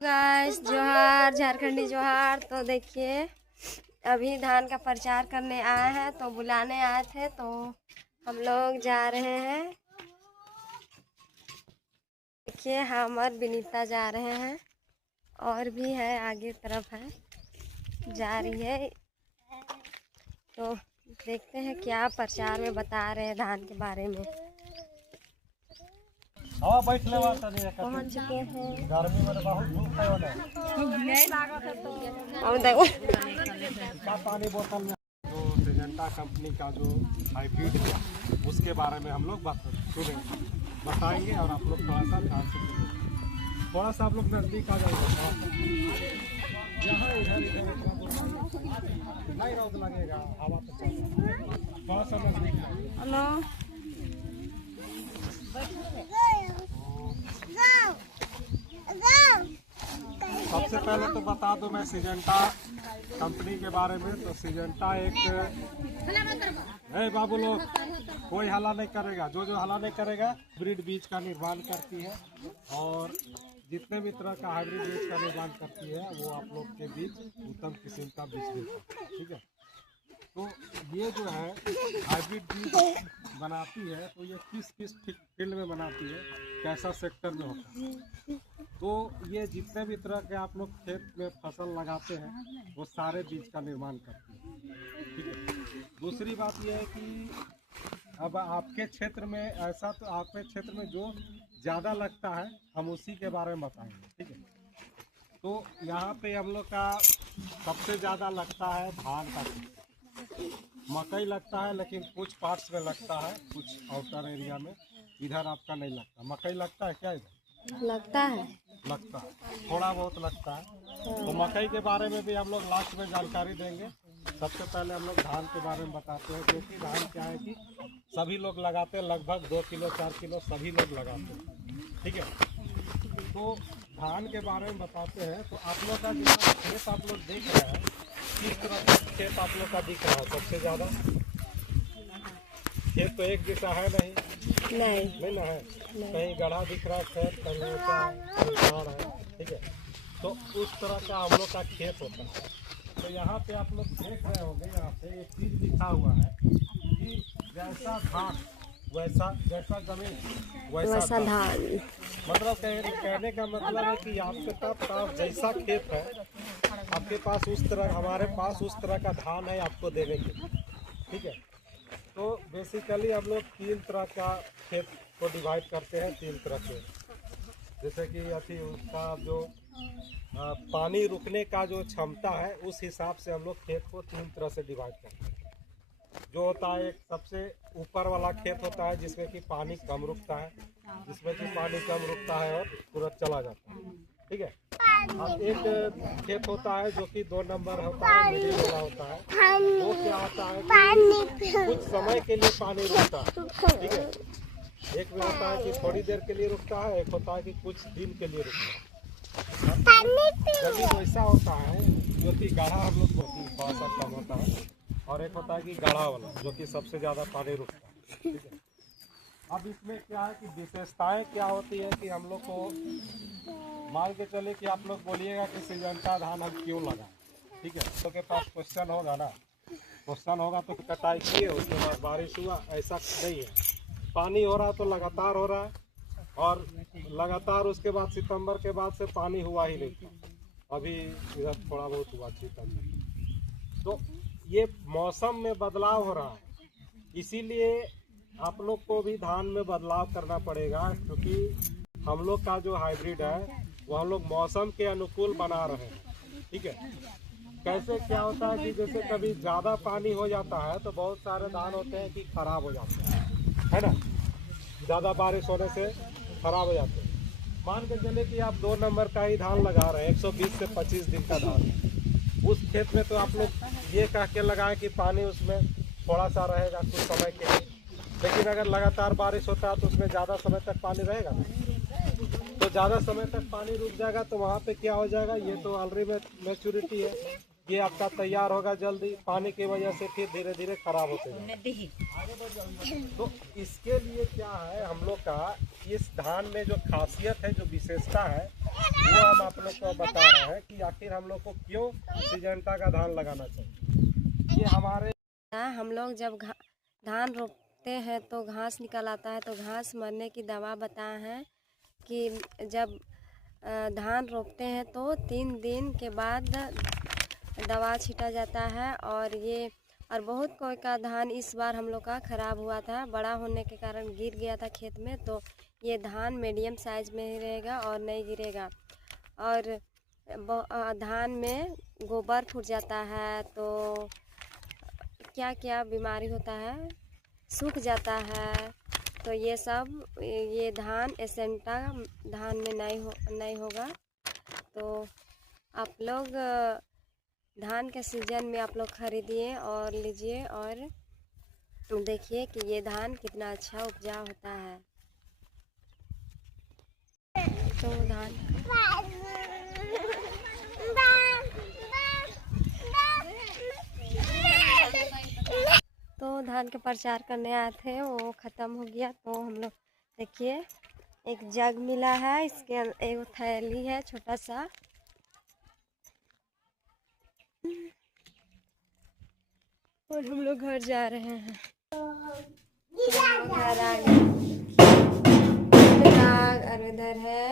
Guys जोहार, झारखंडी जोहार। तो देखिए अभी धान का प्रचार करने आए हैं, तो बुलाने आए थे, तो हम लोग जा रहे हैं। देखिए हम और विनीता जा रहे हैं, और भी है आगे तरफ है, जा रही है। तो देखते हैं क्या प्रचार में बता रहे हैं धान के बारे में। बैठ ले पहुँच चुके हैं। गर्मी में बहुत धूप है पानी बोतल में जो सिजेंटा कंपनी का जो हाइब्रिड है उसके बारे में हम लोग बताएंगे और आप लोग थोड़ा सा ध्यान से सुनेंगे। थोड़ा सा आप लोग नजदीक आ जाएंगे, यहाँ इधर नहीं रोक लगेगा, हवा तो चल थोड़ा सा नजदीक। हेलो, सबसे पहले तो बता दूं मैं सिजेंटा कंपनी के बारे में। तो सिजेंटा बाबू लोग कोई हला नहीं करेगा, जो हला नहीं करेगा हाइब्रिड बीज का निर्माण करती है, और जितने भी तरह का हाइब्रिड बीज का निर्माण करती है वो आप लोग के बीच उत्तम किस्म का बीज देती है। ठीक है, तो ये जो है हाइब्रिड बीज बनाती है, तो ये किस फील्ड में बनाती है, कैसा सेक्टर में होता है। तो ये जितने भी तरह के आप लोग खेत में फसल लगाते हैं वो सारे बीज का निर्माण करती है। ठीक है, दूसरी बात यह है कि अब आपके क्षेत्र में ऐसा, तो आपके क्षेत्र में जो ज़्यादा लगता है हम उसी के बारे में बताएंगे। ठीक है, तो यहाँ पे हम लोग का सबसे ज़्यादा लगता है धान का, मकई लगता है, लेकिन कुछ पार्ट्स में लगता है, कुछ आउटर एरिया में। इधर आपका नहीं लगता। मकई लगता है क्या इधर? लगता है, थोड़ा बहुत लगता है। तो मकई के बारे में भी हम लोग लास्ट में जानकारी देंगे। सबसे पहले हम लोग धान के बारे में बताते हैं, क्योंकि धान क्या है कि सभी लोग लगाते हैं, लगभग 2 किलो 4 किलो सभी लोग लगाते हैं। ठीक है, तो धान के बारे में बताते हैं। तो आप लोग का जितना खेत आप लोग देख रहे हैं, किस तरह का खेत आप लोग का दिख रहा है? सबसे ज़्यादा खेत तो एक जैसा है नहीं ना है, कहीं गढ़ा दिख रहा है खेत, कहीं ऊँचा है। ठीक है, तो उस तरह का हम लोग का खेत होता है। तो यहाँ पे आप लोग देख रहे होंगे, यहाँ पे एक चीज लिखा हुआ है कि जैसा धान जैसा जमीन वैसा धान। मतलब कहने का मतलब है कि आपके पास जैसा खेत है, आपके पास उस तरह, हमारे पास उस तरह का धान है आपको देने के लिए। ठीक है, तो बेसिकली हम लोग 3 तरह का खेत को डिवाइड करते हैं, 3 तरह के। जैसे कि अभी उसका जो पानी रुकने का जो क्षमता है, उस हिसाब से हम लोग खेत को 3 तरह से डिवाइड करते हैं। जो होता है, एक सबसे ऊपर वाला खेत होता है जिसमें कि पानी कम रुकता है, और तुरंत चला जाता है। ठीक है, अब एक खेत होता है जो कि 2 नंबर होता है, मिडिल वाला होता है। वो क्या होता है कि कुछ समय के लिए पानी रुकता है। ठीक है, एक में होता है कि थोड़ी देर के लिए रुकता है, एक होता है कि कुछ दिन के लिए रुकता है। जब ऐसा होता है जो कि गाढ़ा हम लोग थोड़ा सा कम होता है, और एक होता है कि गाढ़ा वाला जो कि सबसे ज़्यादा पानी रुकता है। ठीक है, अब इसमें क्या है कि विशेषताएं क्या होती है कि हम लोग को मान के चले कि आप लोग बोलिएगा कि सिजेंटा धान हम क्यों लगाएं। ठीक है, तो के पास क्वेश्चन होगा ना, क्वेश्चन होगा तो कटाई किए, उसके बाद बारिश हुआ, ऐसा नहीं है। पानी हो रहा तो लगातार हो रहा है, और लगातार उसके बाद सितंबर के बाद से पानी हुआ ही नहीं था। अभी इधर थोड़ा बहुत हुआ सितंबर। तो ये मौसम में बदलाव हो रहा है, इसीलिए आप लोग को भी धान में बदलाव करना पड़ेगा, क्योंकि हम लोग का जो हाइब्रिड है वो हम लोग मौसम के अनुकूल बना रहे हैं। ठीक है, कैसे क्या होता है कि जैसे कभी ज़्यादा पानी हो जाता है तो बहुत सारे धान होते हैं कि खराब हो जाते हैं, है ना, ज़्यादा बारिश होने से खराब हो जाते हैं। मान के चले कि आप 2 नंबर का ही धान लगा रहे हैं, 120 से 25 दिन का धान है। उस खेत में तो आप लोग ये कह के लगाएं कि पानी उसमें थोड़ा सा रहेगा कुछ समय के लिए, लेकिन अगर लगातार बारिश होता है तो उसमें ज़्यादा समय तक पानी रहेगा ना, तो ज़्यादा समय तक पानी रुक जाएगा तो वहाँ पे क्या हो जाएगा, ये तो ऑलरेडी मैच्योरिटी है, ये आपका तैयार होगा जल्दी, पानी की वजह से फिर धीरे धीरे खराब होते जाएगा। तो इसके लिए क्या है हम लोग का, इस धान में जो खासियत है, जो विशेषता है, वो हम आप लोग को बता रहे हैं कि आखिर हम लोग को क्यों सिंजेंटा का धान लगाना चाहिए। ये हमारे हम लोग जब धान रोपते हैं तो घास निकल आता है, तो घास मरने की दवा बताए हैं कि जब धान रोपते हैं तो 3 दिन के बाद दवा छीटा जाता है। और बहुत कोई का धान इस बार हम लोग का ख़राब हुआ था, बड़ा होने के कारण गिर गया था खेत में। तो ये धान मीडियम साइज़ में ही रहेगा और नहीं गिरेगा। और धान में गोबर फूट जाता है तो क्या क्या बीमारी होता है, सूख जाता है। तो ये सब ये धान एसेंटा धान में नहीं होगा। तो आप लोग धान के सीजन में आप लोग खरीदिए और लीजिए और देखिए कि ये धान कितना अच्छा उपजा होता है। तो धान के प्रचार करने आए थे, वो ख़त्म हो गया। तो हम लोग देखिए एक जग मिला है, इसके एक थैली है छोटा सा, और हम लोग घर जा रहे हैं। तो घर आ गए और इधर है